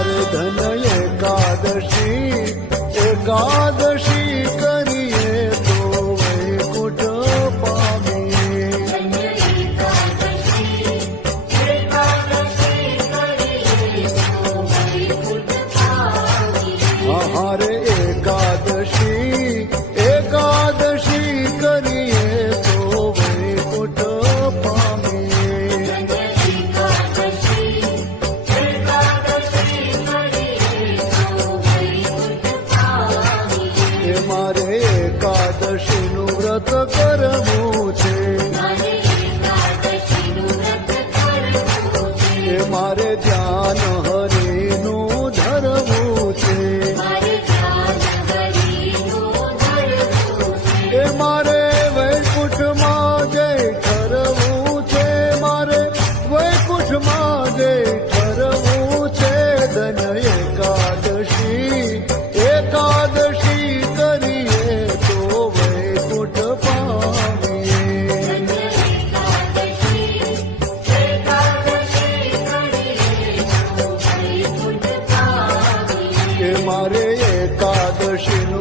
અરે ધન એકાદશી એકાદશી કરીએ તો વૈકુંઠ પામીએ હરે એકાદશી એકાદશી કરીએ તો વૈકુંઠ પામીએ મારે એકાદશીનું વ્રત કરવું છે મારે ધ્યાન હરિનું ધરવું છે મારે વૈકુંઠમાં જય ઠરવું છે મારે વૈકુંઠમાં જય ઠરવું છે ધન એકાદશી એકાદશી કરીએ તો વૈકુંઠ પામીએ મારે એકાદશીનું